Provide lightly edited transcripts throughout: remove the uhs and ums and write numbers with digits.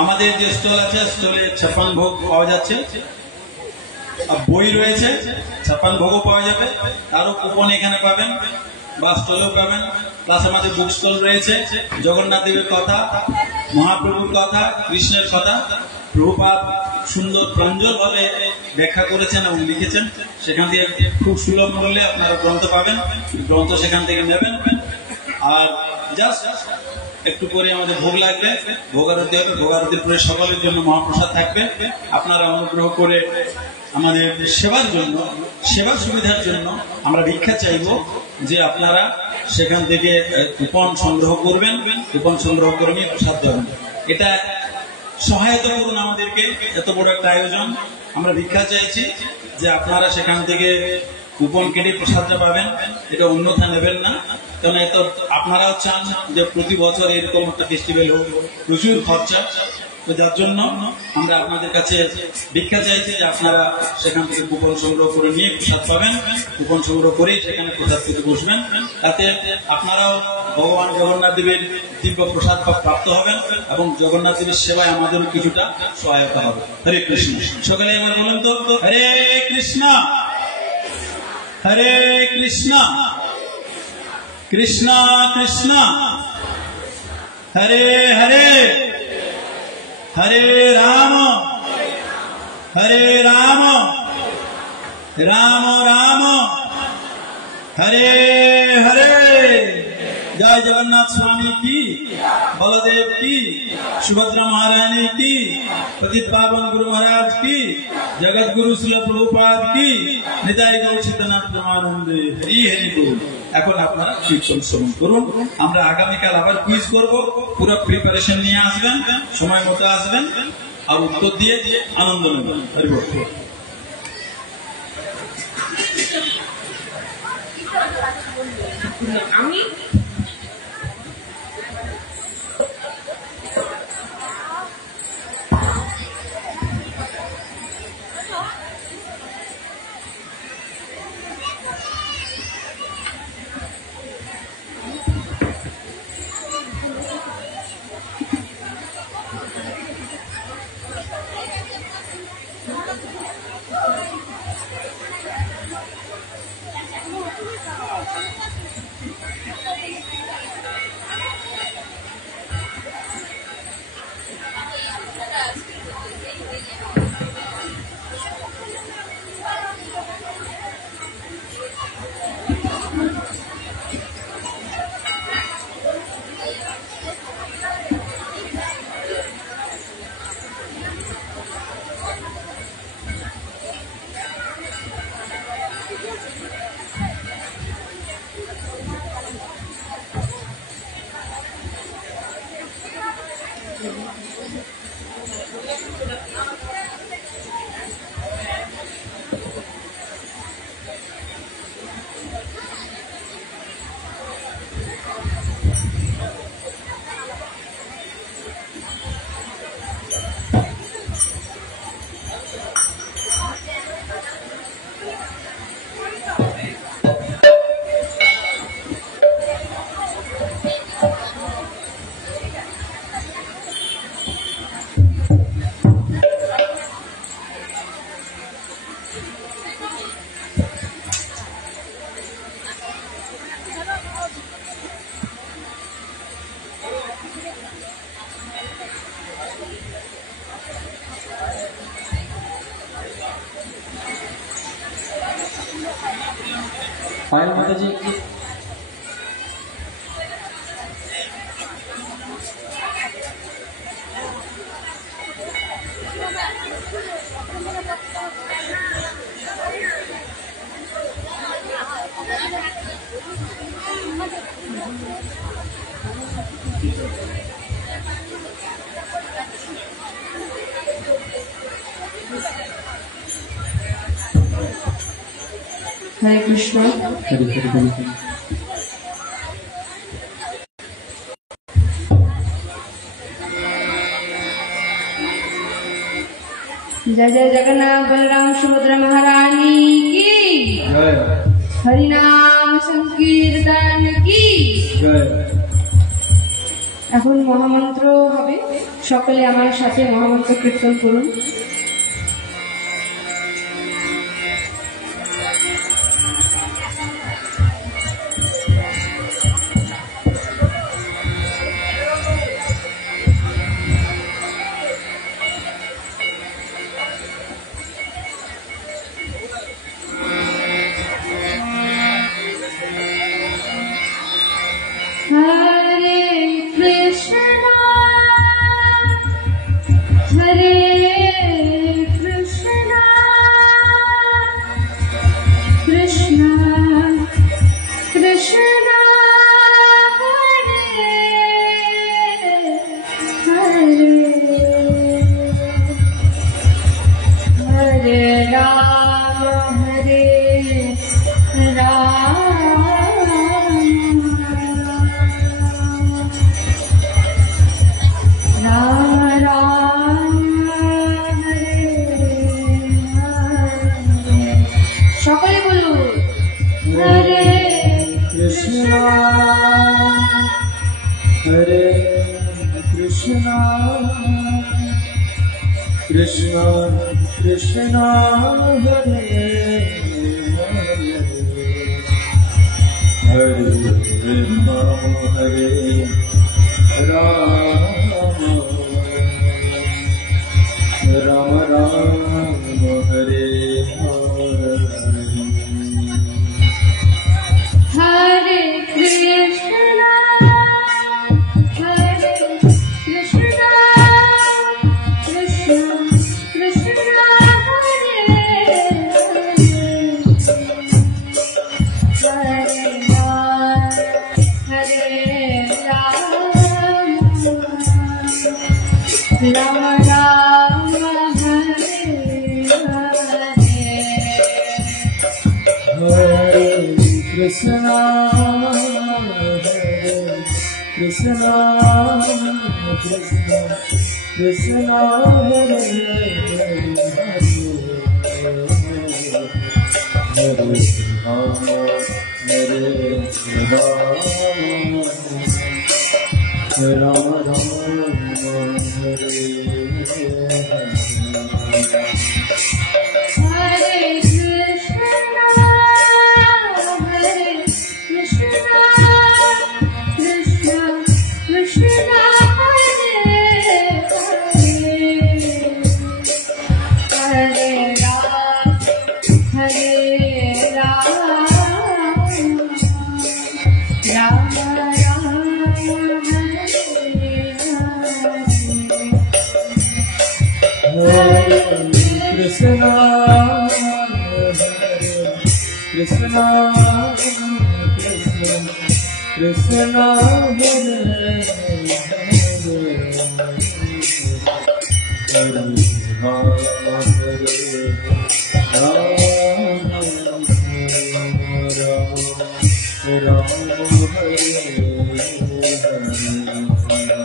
আমাদের যে স্টল আছে স্টলে 56 ভোগ পাওয়া যাচ্ছে, বই রয়েছে, 56 ভোগও পাওয়া যাবে, আরো কুপন এখানে পাবেন বা স্টলেও পাবেন। প্লাস আমাদের বুক স্টল রয়েছে, জগন্নাথ দেবের কথা, মহাপ্রভুর কথা, কৃষ্ণের কথা প্রভুপাদ সুন্দর প্রাঞ্জল ভাবে ব্যাখ্যা করেছেন এবং লিখেছেন। সেখান থেকে খুব সুলভ মূল্যে আপনারা গ্রন্থ পাবেন, গ্রন্থ সেখান থেকে নেবেন। আর জাস্ট একটু পরে আমাদের ভোগ লাগবে, ভোগারতি হবে, ভোগারতির পরে সকলের জন্য মহাপ্রসাদ থাকবে। আপনারা অনুগ্রহ করে আমাদের সেবার জন্য, সেবা সুবিধার জন্য আমরা ভিক্ষা চাইব যে আপনারা সেখান থেকে কুপন সংগ্রহ করবেন, কুপন সংগ্রহ করে নিয়ে প্রসাদ দেবেন। এটা সহায়তা করুন আমাদেরকে, এত বড় একটা আয়োজন। আমরা ভিক্ষা চাইছি যে আপনারা সেখান থেকে কুপন কেটে প্রসাদটা পাবেন, এটা অন্যথা নেবেন না। কারণ এত আপনারাও চান যে প্রতি বছর এরকম একটা ফেস্টিভ্যাল হোক, প্রচুর খরচা, তো যার জন্য আমরা আপনাদের কাছে ভিক্ষা চাইছি যে আপনারা সেখান থেকে কুপন সংগ্রহ করে নিয়ে প্রসাদ পাবেন, কুপন সংগ্রহ করেই সেখানে প্রসাদ পেতে বসবেন। তাতে আপনারাও ভগবান জগন্নাথ দেবের দিব্য প্রসাদ প্রাপ্ত হবেন এবং জগন্নাথ দেবের সেবায় আমাদেরও কিছুটা সহায়তা হবে। হরে কৃষ্ণ। সকালে আমার বলুন তো, হরে কৃষ্ণ হরে কৃষ্ণ কৃষ্ণ কৃষ্ণ হরে হরে হরে রাম হরে রাম রাম রাম হরে হরে। জয় জগন্নাথ স্বামী की, बलदेव की, सुभद्रा महारानी की, पतित पावन गुरु महाराज की, जगत गुरु श्री प्रभुपाद की, निताई गौर सीतानाथ परमानंदे हरि हरि बोल। এখন আপনারা কীর্তন শ্রবণ করুন। আমরা আগামীকাল আবার কুইজ করব, পুরো প্রিপারেশন নিয়ে আসবেন, সময় মতো আসবেন আর উত্তর দিয়ে আনন্দ নেবেন। হরি বল। আমি पायल माता जी हरे कृष्ण। हरे हरे। जय जय जगन्नाथ बलराम सुभद्रा महारानी की जय। हरिनाम संकीर्तन की जय। এখন মহামন্ত্র হবে, সকলে আমার সাথে মহামন্ত্র কীর্তন করুন। Krishna Krishna Hare Hare Rama Hare Rama Rama Rama Hare Hare Hare Krishna Hare Krishna Krishna Krishna Hare Hare Hare Rama Rama Hare Hare Krishna Krishna Krishna Krishna Hare Hare Rama Hare Rama Rama Rama Hare Hare Krishna Hare Krishna Krishna Krishna Hare Hare Hare Rama Rama Hare Krishna Krishna Krishna Krishna Hare Hare Rama Hare Rama Hare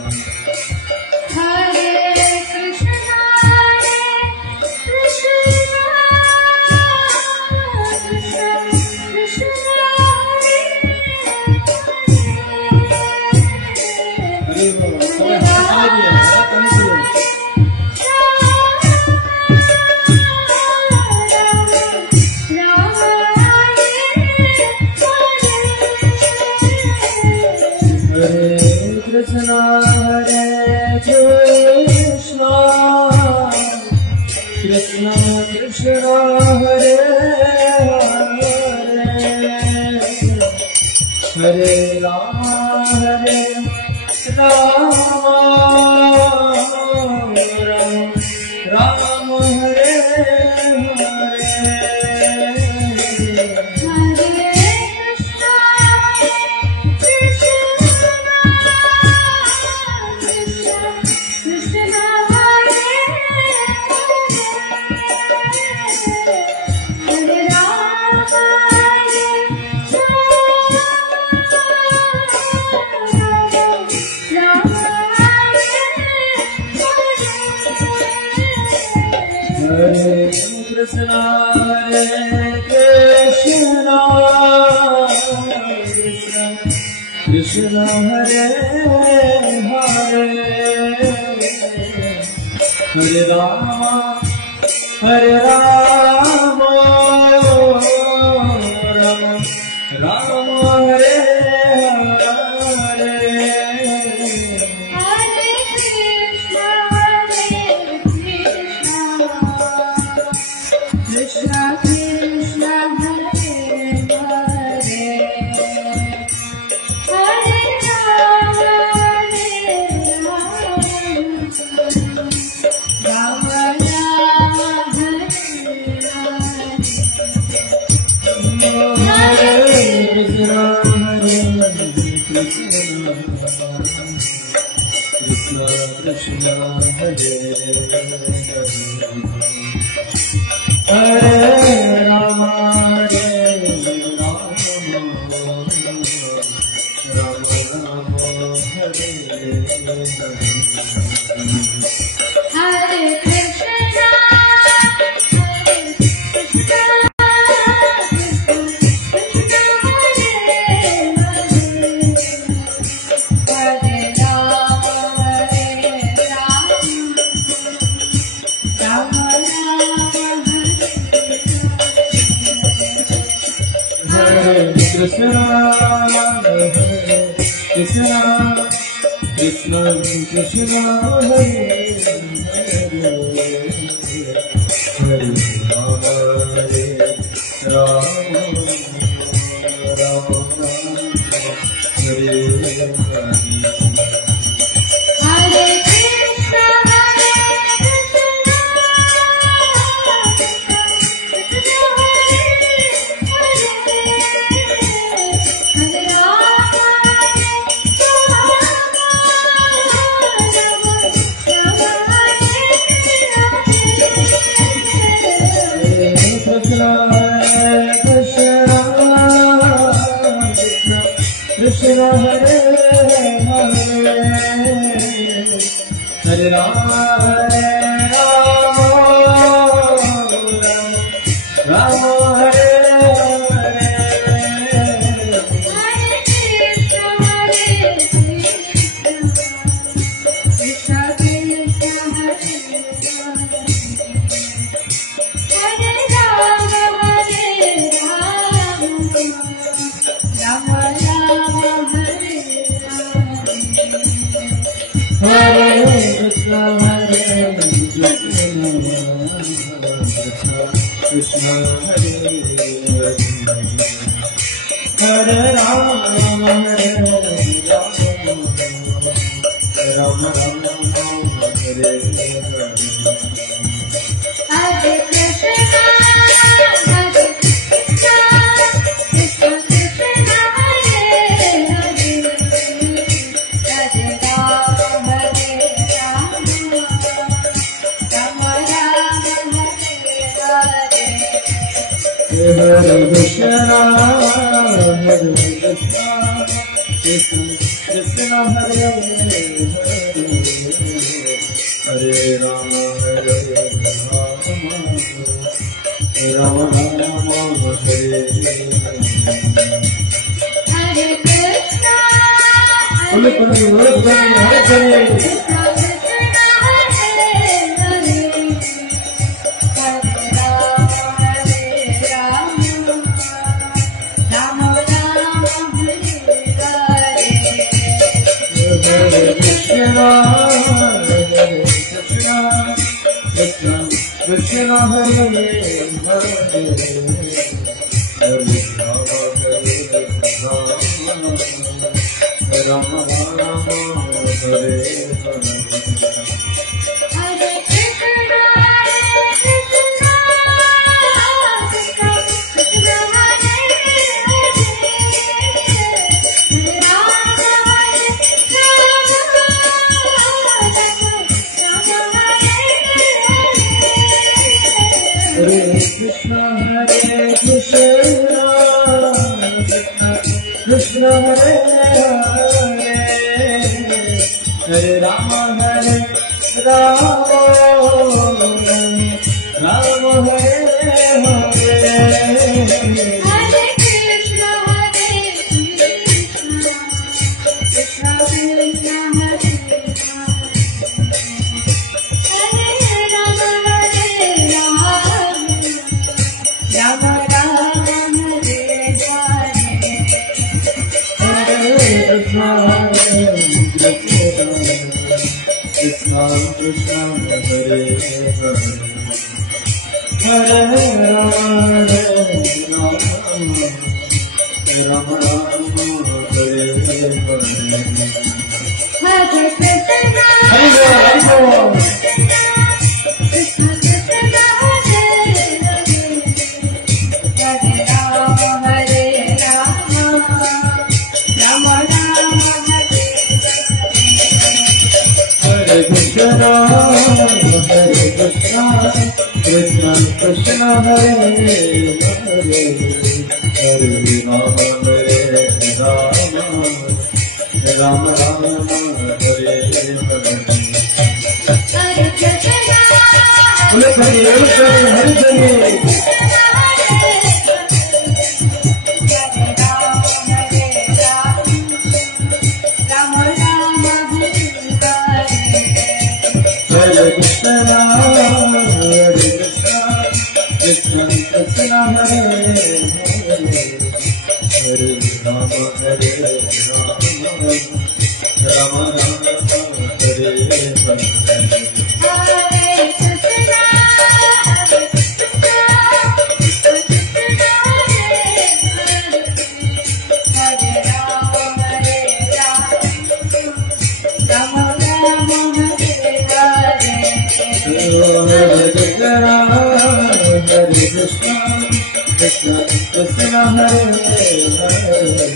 Krishna Krishna Krishna Krishna Hare Krishna Krishna Krishna Hare Hare Hare Rama Hare Rama Rama Hare Hare Krishna Hare Krishna Krishna Hare Hare Hare Rama, Hare Rama, Rama Hare Hare, Hare Krishna, Krishna Krishna, Hare Hare, Hare Rama, Rama Rama, Hare Hare. Krishna, Krishna Krishna, Hare Hare, Hare Rama, Hare Rama, Rama Rama, Hare Hare. Hare Krishna, Krishna Krishna, Krishna Hare Hare, Hare Rama, Hare Rama, Rama Rama, Hare Hare. Hare Krishna, Krishna Hare Hare, Hare Rama, Hare Rama, Rama Hare Hare. Hare Krishna, Krishna Krishna, Hare Rama, Hare Rama, Rama Rama, Hare Hare. Hare Krishna, Hare Krishna, Krishna Hare Hare, Hare Rama, Hare Rama, Rama Rama, Hare Hare. Hare Krishna, Krishna Krishna, Hare Hare, Hare Rama, Hare Rama, Rama Rama, Hare Hare. Hare Krishna, Hare Krishna, Krishna Krishna, Hare Hare, Hare Rama, Hare Rama, Rama Rama, Hare Hare. Hare Krishna, Hare Krishna, Hare Krishna, Krishna Hare Hare, Hare Rama, Hare Rama, Rama Rama, Hare Hare. Hare Krishna, Krishna Krishna, Hare Hare Krishna, Hare Krishna, Krishna Hare Hare, Hare Rama, Hare Rama, Rama Hare Hare. Hare Krishna, Hare Krishna, Krishna Krishna, Hare Hare, Hare Krishna Krishna Hare Hare Hare Rama Rama Rama Hare Hare Hare Krishna Krishna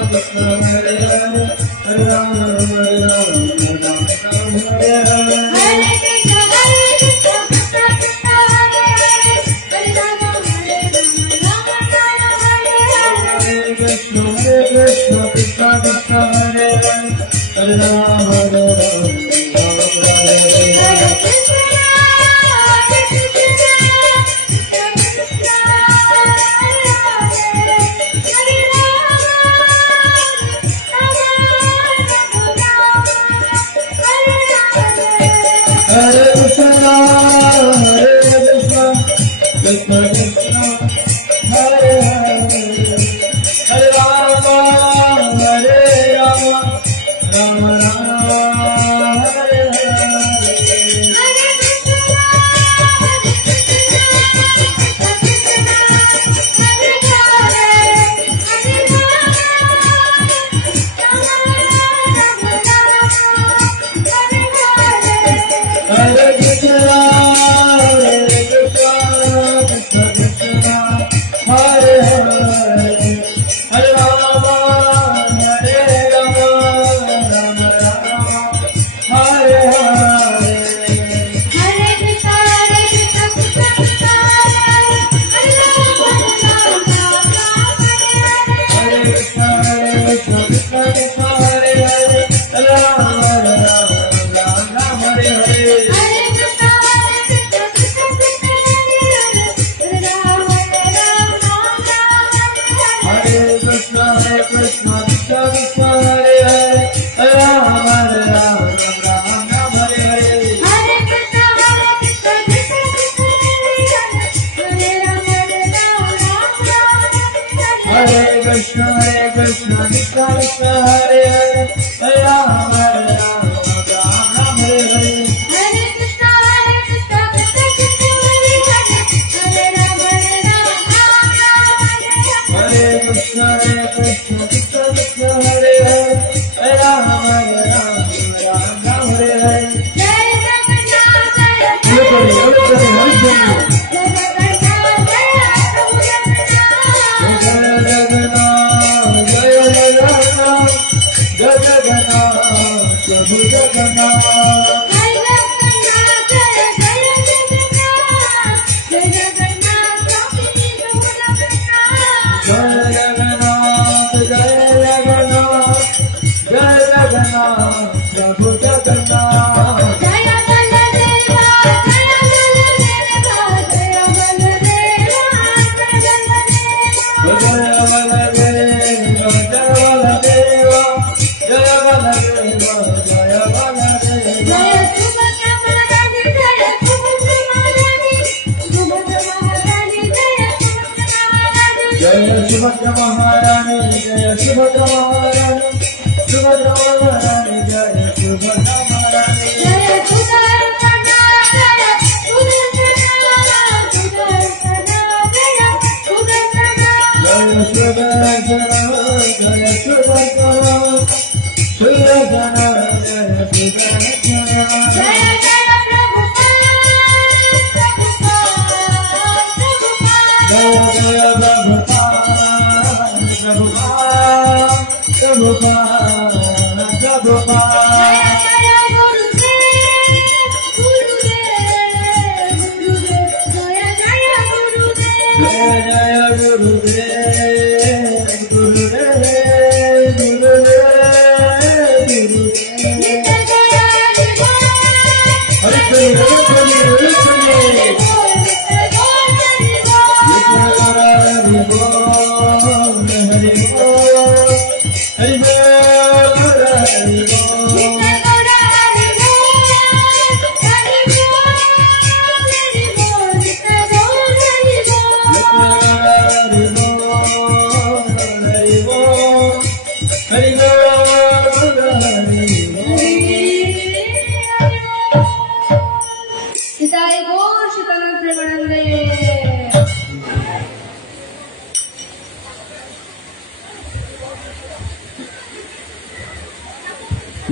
Krishna Hare Hare Hare Rama Rama Rama Hare Hare Subhadra महारानी जय सुभद्रा महारानी सुभद्रा महारानी जय सुभद्रा महारानी जय सुदर्शना जय सुदर्शना सुदर्शना जय सुदर्शना जय सुदर्शना जय सुदर्शना सुदर्शना जय सुदर्शना जय जय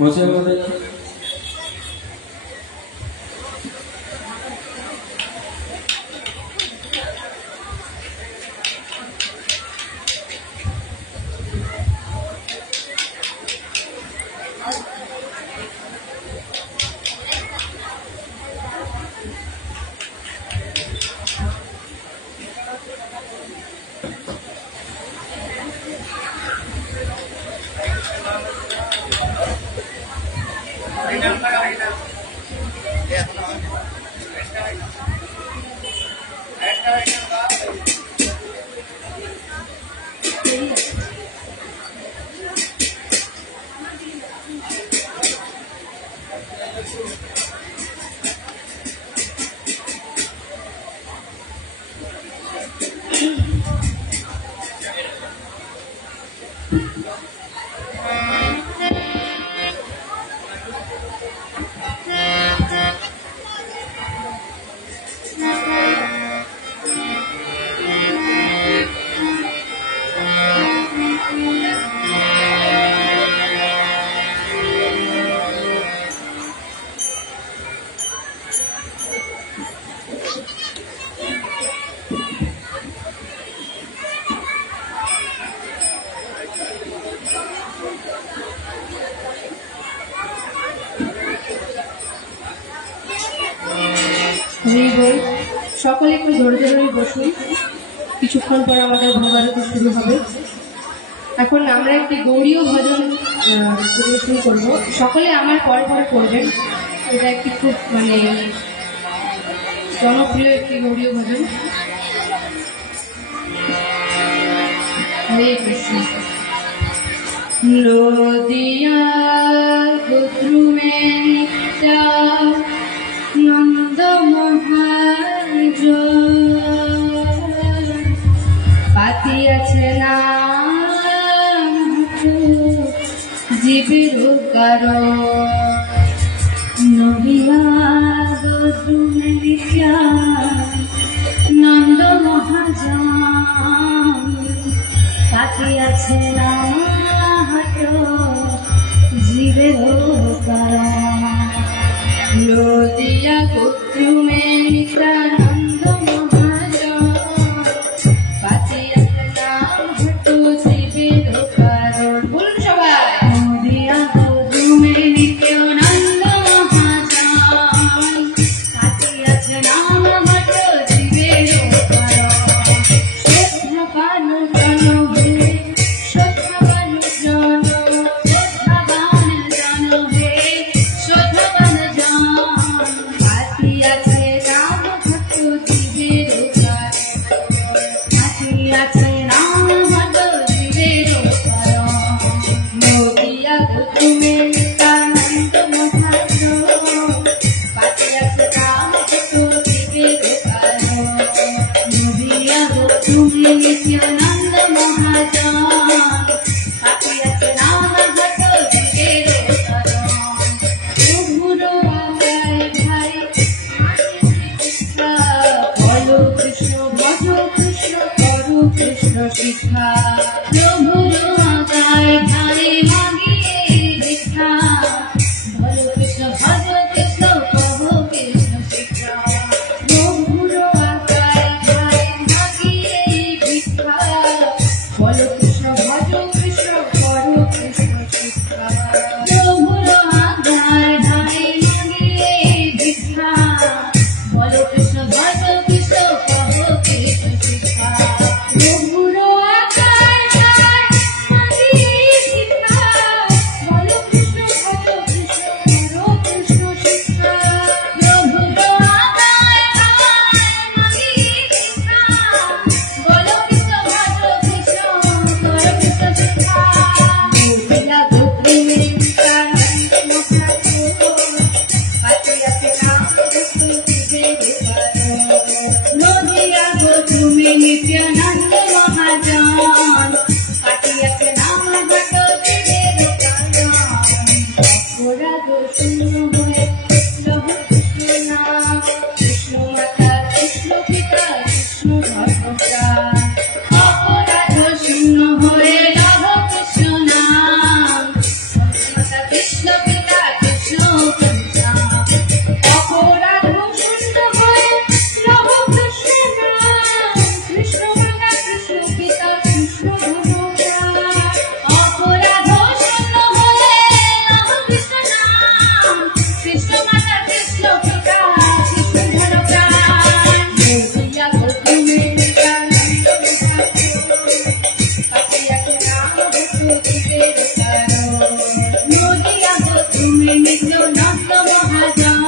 मुझे সকলে একটু ধৈর্য ধরে বসুন, কিছুক্ষণ পর আমাদের ভোগারতি শুরু হবে। এখন আমরা একটি গৌড়ীয় ভজন পরিবেশন করব, সকলে আমার পরে পরে করবেন। এটা একটি খুব জনপ্রিয় একটি গৌড়ীয় ভজন। হরে কৃষ্ণ। নদিয়া গোত্রুমে নিত্যা নন্দ মহাজ পাতিয়াছে না জীবের কারণ নদিয়া গোত্রুমে নিত্যা নন্দ মহাজ পাতিয়াছে না জীবের কারণ নদিয়া গোত্রুমে নিত্যানন্দ মহাজন পাতিয়াছে নাম ভট্ট জীবের কারণ। বলুন সবাই। নদিয়া গোত্রুমে নিত্যানন্দ মহাজন পাতিয়াছে নাম ভট্ট জীবের কারণ। শ্রদ্ধা পানু জন শ্রদ্ধা পানু জন গোত্রমে নিত্যানন্দ মহাপ্র পাঠিয়াছে রাম ভক্ত দিবের কারণ নবিয়া গোত্রমে নিত্যানন্দ মহাজন পাঠিয়াছে রাম ভক্ত দিবের কারণ প্রভুর আজ্ঞায় ভাই বলো কৃষ্ণ ভজ কৃষ্ণ করো কৃষ্ণ শিক্ষা প্রভুর আজ্ঞায় ভাই মাগিয়ে ভিক্ষা বলো কৃষ্ণ ভজ কৃষ্ণ করো কৃষ্ণ শিক্ষা প্রভুর আজ্ঞায় ভাই মাগিয়ে ভিক্ষা বলো কৃষ্ণ ভজ কৃষ্ণ করো কৃষ্ণ শিক্ষা প্রভুর আজ্ঞায় ভাই মাগিয়ে ভিক্ষা বলো কৃষ্ণ ভজ কৃষ্ণ করো কৃষ্ণ শিক্ষা প্রভুর আজ্ঞায় ভাই মাগিয়ে ভিক্ষা বলো কৃষ্ণ ভজ কৃষ্ণ করো কৃষ্ণ শিক্ষা প্রভুর আজ্ঞায় ভাই মাগিয়ে ভিক্ষা বলো কৃষ্ণ ভজ কৃষ্ণ করো কৃষ্ণ শিক্ষা নদিয়া গোত্রমে নিত্যানন্দ মহাপ্রভু পাঠিয়াছে রাম ভক্ত দিবের কারণ নদিয়া গোত্রমে নিত্যানন্দ মহাজন পাঠিয়াছে রাম ভক্ত দিবের কারণ অপরাধ শূন্য হয়ে লহ কৃষ্ণ নাম কৃষ্ণ মাতা কৃষ্ণ পিতা কৃষ্ণ ধর্মপ্রাণ অপরাধ শূন্য হয়ে লহ কৃষ্ণ নাম মাতা কৃষ্ণ পিতা কৃষ্ণ ধর্মপ্রাণ অপরাধ শূন্য হয়ে লহ কৃষ্ণ নাম কৃষ্ণ মাতা কৃষ্ণ পিতা কৃষ্ণ ধর্মপ্রাণ অপরাধ শূন্য হয়ে লহ কৃষ্ণ নাম কৃষ্ণ মাতা কৃষ্ণ পিতা কৃষ্ণ ধর্মপ্রাণ নদিয়া গোত্রমে নিত্যানন্দ মহাপ্রভু পাঠিয়াছে রাম ভক্ত দিবের কারণ নদিয়া গোত্রমে নিত্যানন্দ মহাজন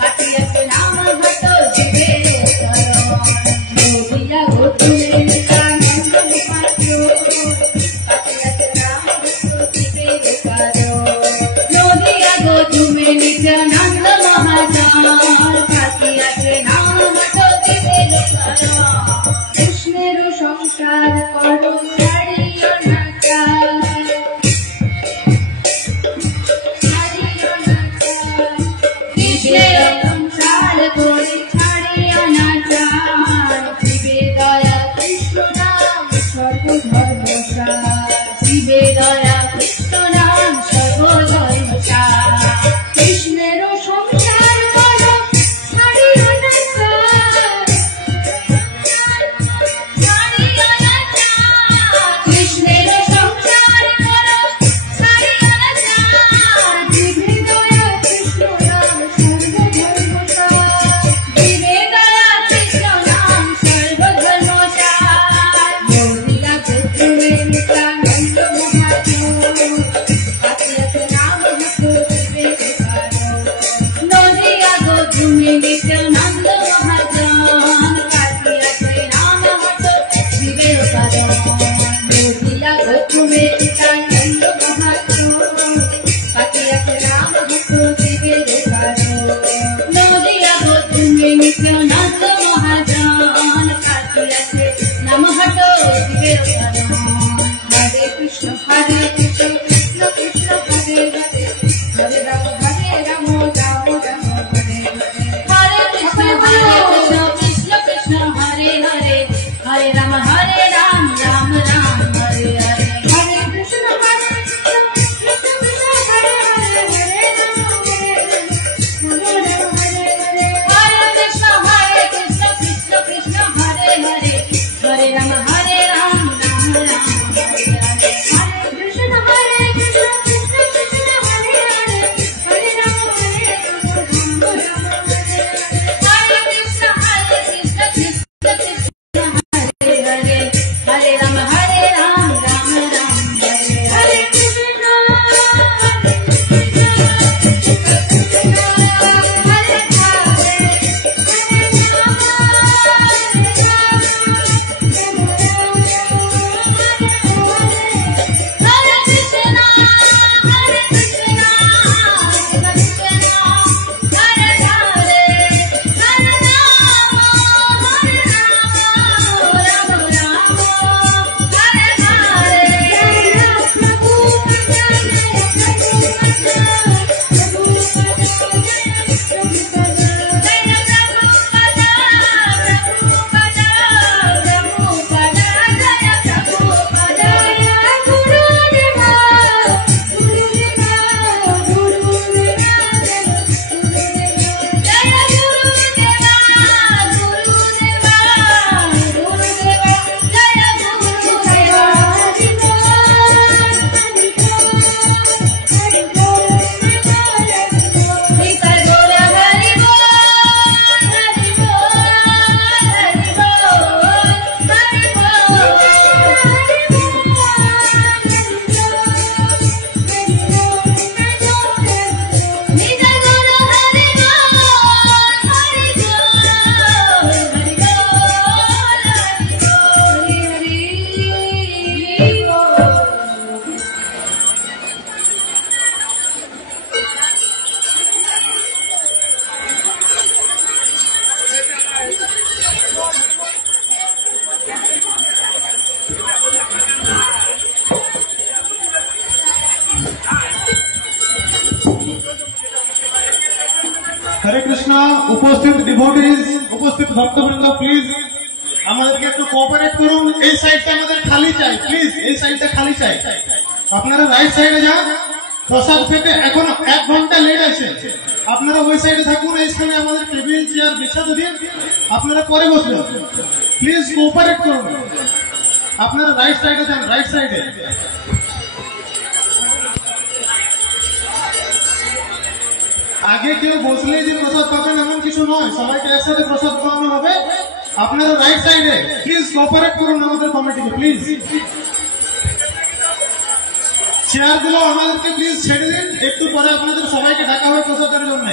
পাঠিয়াছে রাম ভক্ত দিবের কারণ নদিয়া গোত্রমে নিত্যানন্দ মহাপ্রভু পাঠিয়াছে রাম ভক্ত দিবের কারণ নদিয়া গোত্রমে নিত্যানন্দ মহাজন পাঠিয়াছে রাম ভক্ত দিবের কারণ কৃষ্ণের সংসার করো ছাড়িও না চায় কৃষ্ণের সংসার করে ছাড়িও না চায় শিবে দয়া কৃষ্ণ নাম সর্বধর্মসার শিবে দয়া কৃষ্ণ নাম সর্বধর্মসার কৃষ্ণের সংসার করো ছাড়িও না চায় কৃষ্ণের সংসার করো ছাড়িও না চায় শিবে দয়া কৃষ্ণ নাম সর্বধর্মসার শিবে দয়া কৃষ্ণ নাম সর্বধর্মসার নদিয়া গোত্রমে নিত্যানন্দ মহাপ্রভু পাঠিয়াছে রাম ভক্ত দিবের কারণ নদিয়া গোত্রমে নিত্যানন্দ মহাজন পাঠিয়াছে রাম ভক্ত দিবের কারণ নদিয়া গোত্রমে নিত্যানন্দ মহাপ্রভু পাঠিয়াছে রাম ভক্ত দিবের কারণ নদিয়া গোত্রমে নিত্যানন্দ মহাজন পাঠিয়াছে রাম ভক্ত দিবের কারণ হরে কৃষ্ণ কৃষ্ণ কৃষ্ণ হরে হরে হরে রাম রাম রাম রাম হরে হরে কৃষ্ণ কৃষ্ণ কৃষ্ণ হরে হরে হরে রাম রাম রাম হরে হরে হরে কৃষ্ণ কৃষ্ণ কৃষ্ণ হরে হরে হরে রাম হরে হরে হরে কৃষ্ণ কৃষ্ণ কৃষ্ণ হরে হরে হরে রাম রাম রাম হরে হরে হরে কৃষ্ণ কৃষ্ণ কৃষ্ণ কৃষ্ণ হরে কৃষ্ণ। উপস্থিত ডিভোটিস, উপস্থিত ভক্তবৃন্দ, প্লিজ আমাদেরকে একটু কোঅপারেট করুন। এই সাইডটা আমাদের খালি চাই, প্লিজ এই সাইডটা খালি চাই। আপনারা রাইট সাইডে যান, প্রসাদ খেতে এখন 1 ঘন্টা লেট আছে। আপনারা ওই সাইডে থাকুন, এইখানে আমাদের টেবিল চেয়ার বিছাতে দিন, আপনারা পরে বসবেন। প্লিজ কোঅপারেট করুন। আপনারা রাইট সাইডে যান, রাইট সাইডে। আগে কেউ বসলেই যে প্রসাদ পাবেন এমন কিছু নয়, সবাইকে একসাথে প্রসাদ খাওয়ানো হবে। আপনারা রাইট সাইডে প্লিজ কোঅপারেট করুন আমাদের কমিটিকে, প্লিজ। চেয়ারগুলো আমাদেরকে প্লিজ ছেড়ে দিন, একটু পরে আপনাদের সবাইকে ডাকা হবে প্রসাদের জন্য।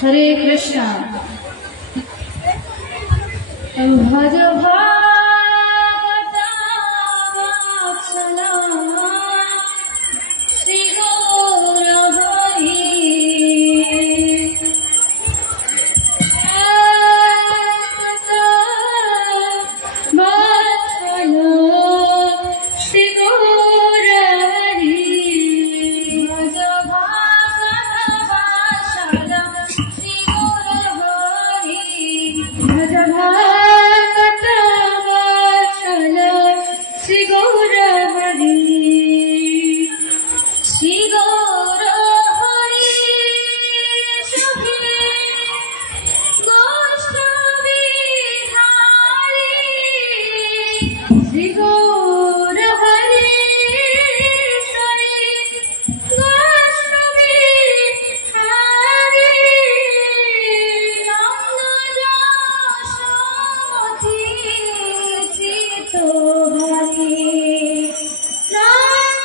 হরে কৃষ্ণ। ভজ ভাগবতাবৎসল শ্রী গৌর হরি। ভগবতাবৎসল শ্রী গৌর হরি। ভজ ভাগবতাবৎসল শ্রী গৌর হরি। ভজ ভাগবতাবৎসল Shri Gour Hari. Shri Gour Hari শুভে গোষ্ঠবিহারী। Shri Gour Hari Hari গোষ্ঠবিহারী। Nanda Yashomati চিত্তহরি। Nanda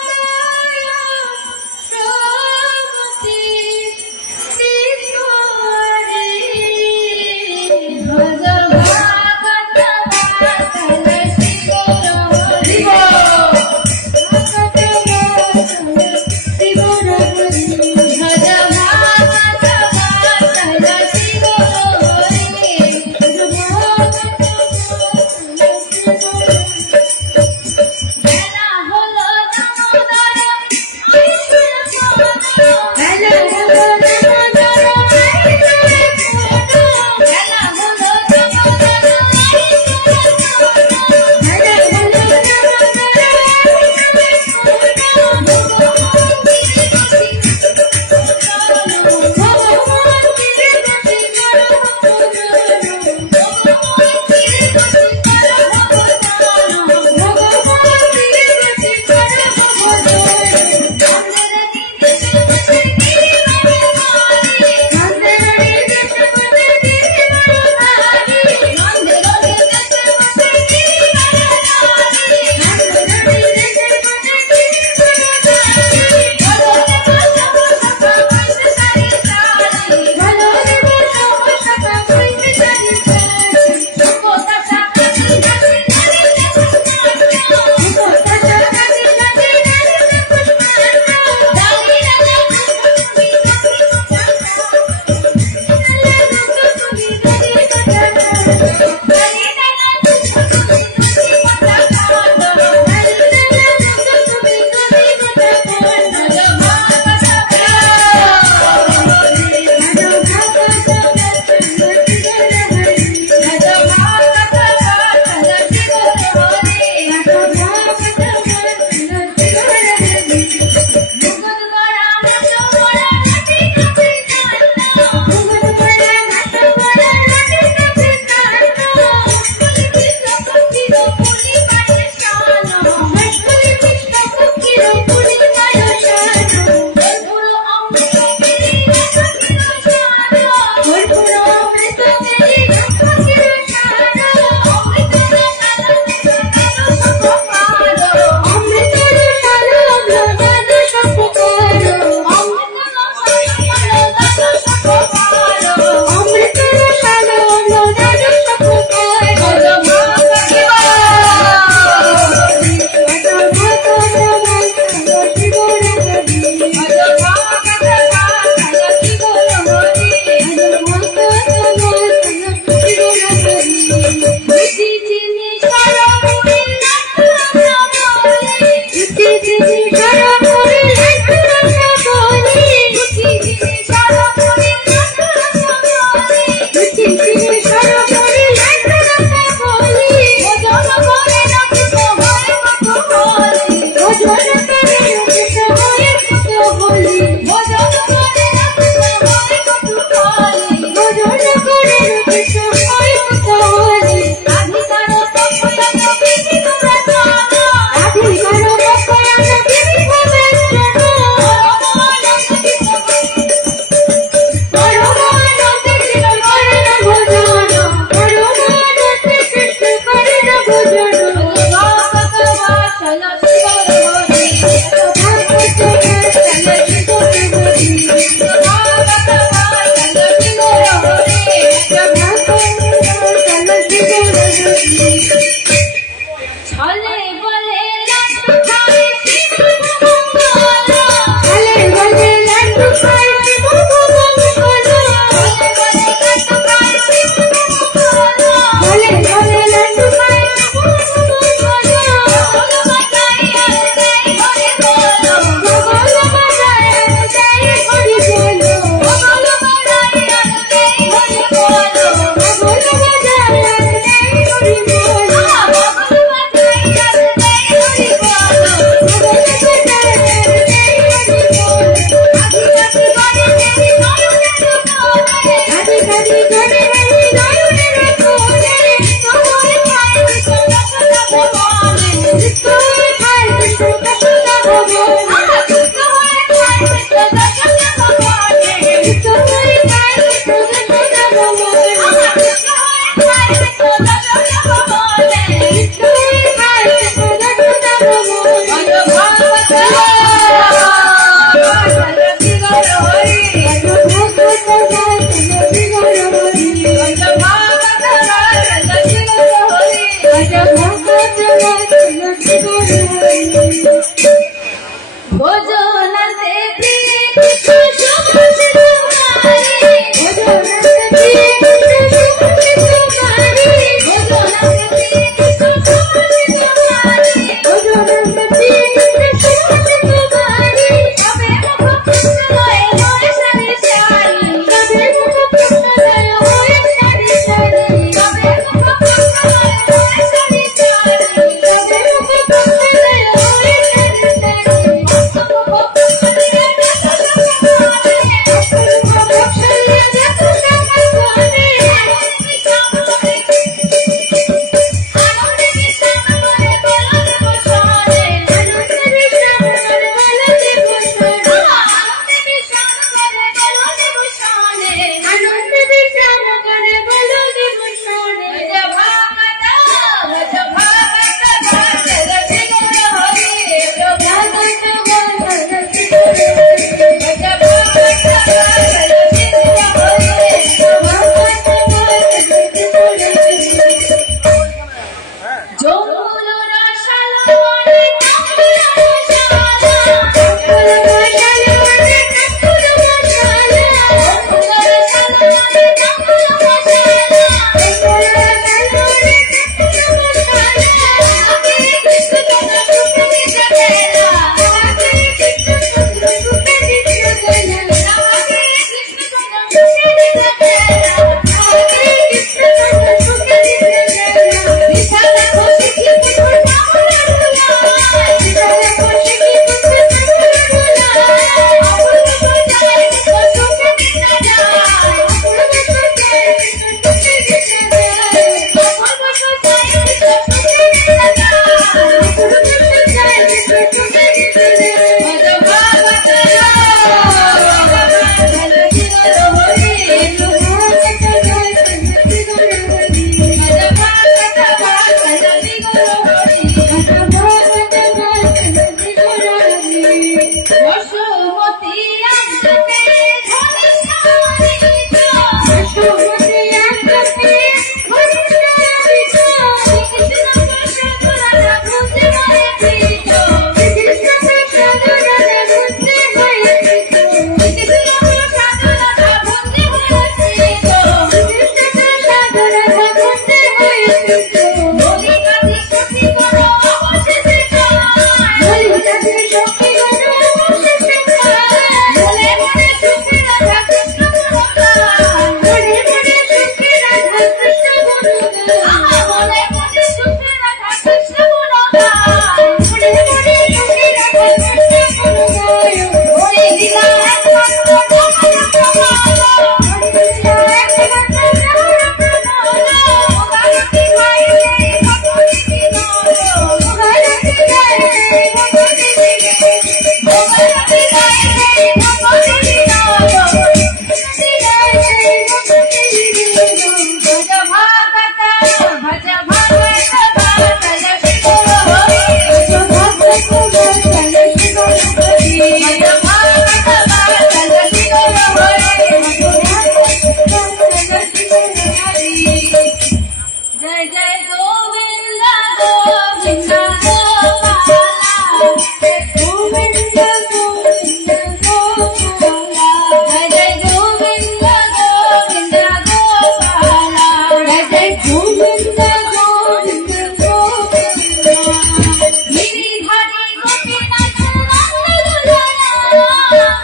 Govinda, Govinda, Govinda, Govinda.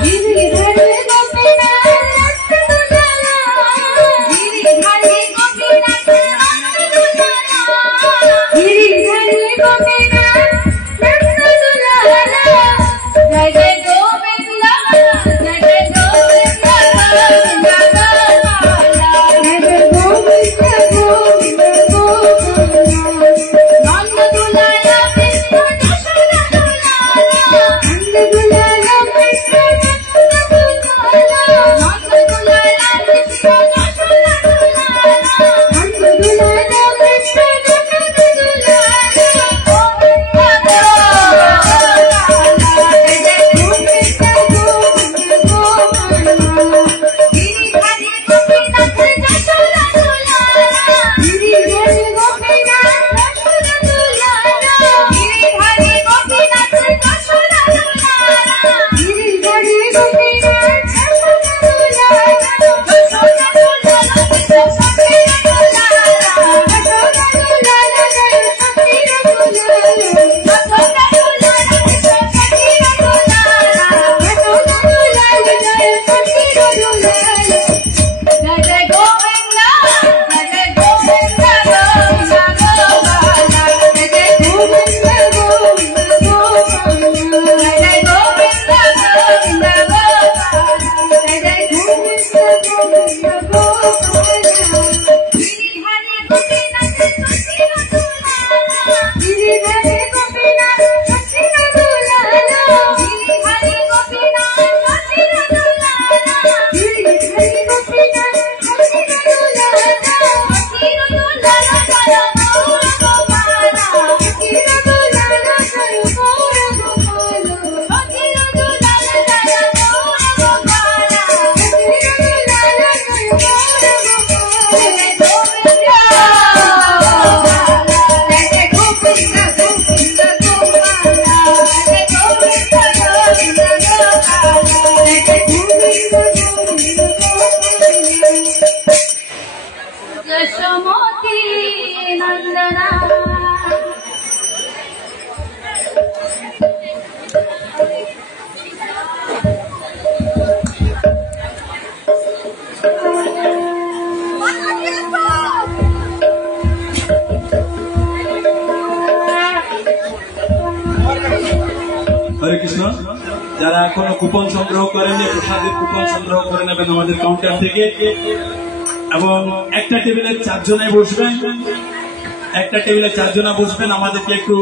Giridhar Gopinath दुलारा गिरिधर गोपीनाथ दुलारा गिरिधर गोपीनाथ दुलारा जय जय गोविंद जय जय गोविंद जय जय गोविंद गोविंद नंद दुलारा कृष्ण यशोदा दुलारा नंद दुलारा कृष्ण यशोदा दुलारा नंद दुलारा कृष्ण यशोदा दुलारा नंद दुलारा कृष्ण यशोदा दुलारा गोविंद जय जय गोविंद गोविंद गिरिधारी गोपीनाथ यशोदा दुलारा गिरिधारी गोपीनाथ यशोदा दुलारा गिरिधारी गोपीनाथ यशोदा दुलारा गिरिधारी गोपीनाथ यशोदा दुलारा यशोदा दुलारा सखी दुलारा यशोदा दुलारा सखी दुलारा यशोदा दुलारा सखी दुलारा यशोदा दुलारा सखी दुलारा जय जय गोविंद जय जय गोविंद गोविंद गोपाला जय जय गोविंद गोविंद गोपाला जय जय गोविंद गोविंद गोपाला जय जय गोविंद गोविंद गोपाला गिरिधारी गोपीनाथ सखी दुलारा गिरिधारी गोपीनाथ सखी दुलारा गिरिधारी गोपीनाथ सखी दुलारा गिरिधारी गोपीनाथ सखी दुलारा सखी दुलारा जय गौर गोपाला सखी दुलारा जय गौर गोपाला सखी दुलारा जय गौर गोपाला सखी दुलारा जय गौर गोपाला जय गोविंद जय जय गोविंद गोविंद गोपाला जय गोविंद गोविंद गोपाला जय जय गोविंद गोविंद गोपाला यशोमती नंदना হরে কৃষ্ণ। যারা এখনো কুপন সংগ্রহ করেননি প্রসাদের কুপন সংগ্রহ করে নেবেন আমাদের কাউন্টার থেকে, এবং একটা টেবিলে 4 জনে বসবেন, একটা টেবিলে 4 জনা বসবেন। আমাদেরকে একটু